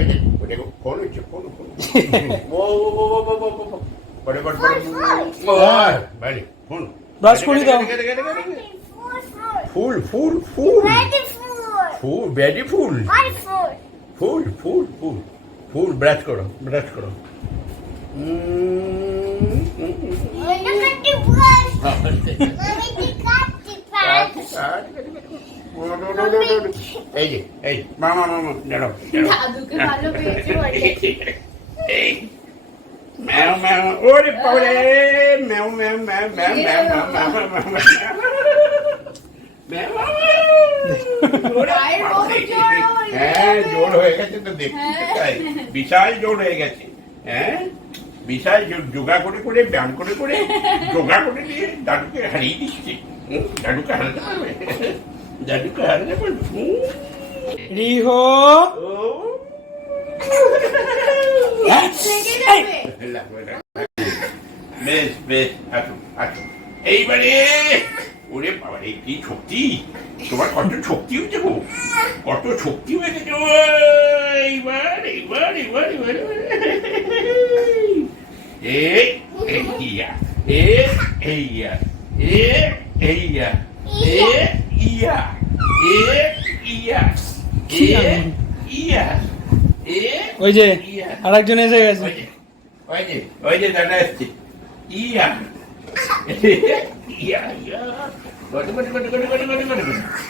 হয়ে যায় ওটা কোন হচ্ছে কোন কোন ও ও ও ও ও বড় বড় বড় বাড়ি ফুল ব্রাশ করে দাও ফুল ফুল ফুল ফুল ব্যাডি ফুল ফুল ফুল ফুল ফুল করো ব্রাশ করো. Brush. এই যে এই মামা মামা দাঁড়াও দাদুকে ভালো পেয়েছে বটে। এই ম্যাও ম্যাও ওরে বাবারে ম্যাও ম্যাও ম্যাও ম্যাও ম্যাও ম্যাও ম্যাও ম্যাও ম্যাও ম্যাও ম্যাও পায়ের বহু জোর হয়ে হ্যাঁ গেছে। জোর হয়ে গেছে তো দেখছি বিশাল জোর হয়ে গেছে হ্যাঁ বিশাল যোগা করে করে ব্যায়াম করে করে যোগা করে দিয়ে দাদুকে হারিয়ে দিচ্ছে যাবে। বেশ বেশ এইবারে, ওরে বাবারে, কি শক্তি? তোমার কত শক্তি হয়েছে গো? কত শক্তি হয়েছে এইবার এইবার এইবার এইবার এই এইয়া এ এইয়া এ এইয়া এ ইয়া এ ইয়া এ ইয়া এ ওই যে আরেকজন এসে গেছে ওই যে, ওই যে, দাদা এসছে। Yeah. Yeah, yeah. Got, got, got, got, got, got, got.